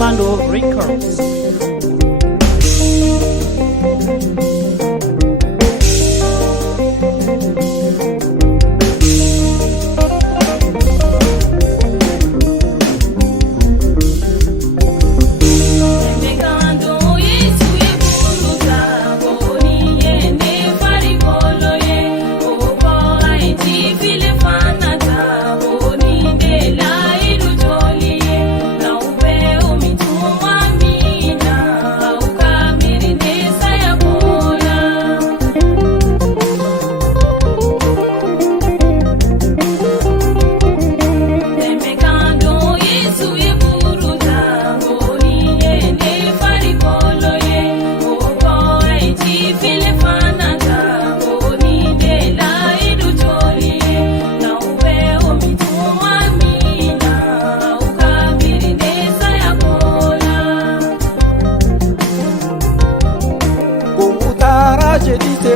Commando Records.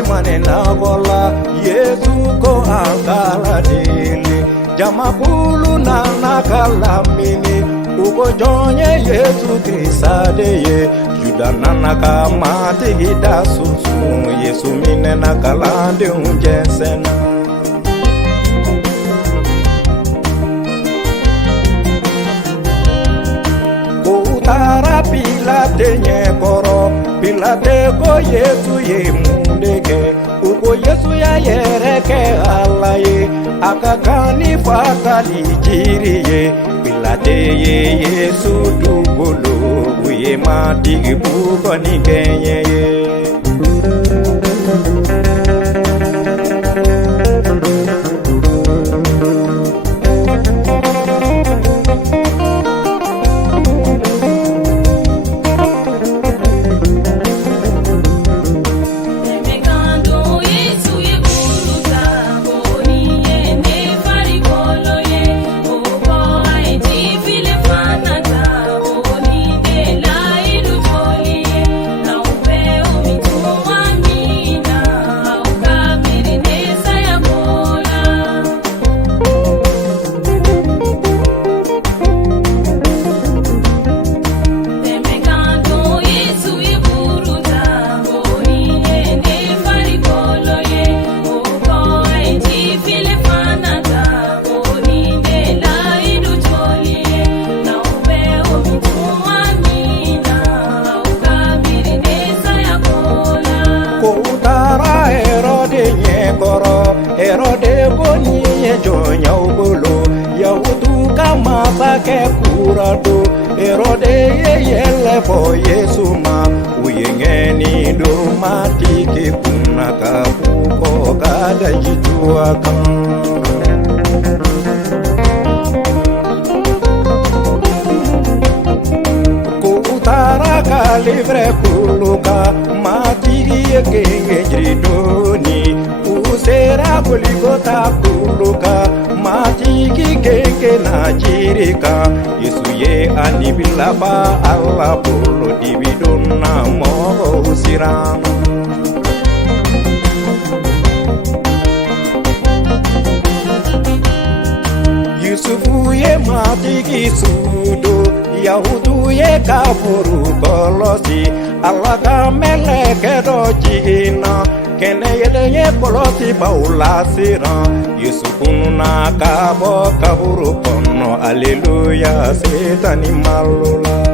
Manena bola Yesu ko angala dili Jamakulu na nakalamini Uko jonye Yesu krisadeye Juda na nakamati gida susu Yesu mine nakalande unjesena Utara pilate nyekoro Pilate ko Yesu ye mundeke Uko Yesu ya yereke alaye Akakani fatali jiriye Pilate ye Yesu dugolo Uye matigi buko nikenye ye Herode boni jonya ugolo Yahudu kama bake kurado Herode yele po Yesu ma Uyengeni durmati kipuna kapuko kada jitua kam Kutara kalivre kuluka Mati yekenge jridoni Usera kulikota kuluka Matiki kenge na jirika Yesu ye anibilaba Allah polo dibidona mo usirama Yusufu ye matiki sudo Yahudu ye kafuru kolosi Allah kamele kedo jina Kene yede poloti baula siran Yusufu na kabo kaburu kono Alleluia setani malula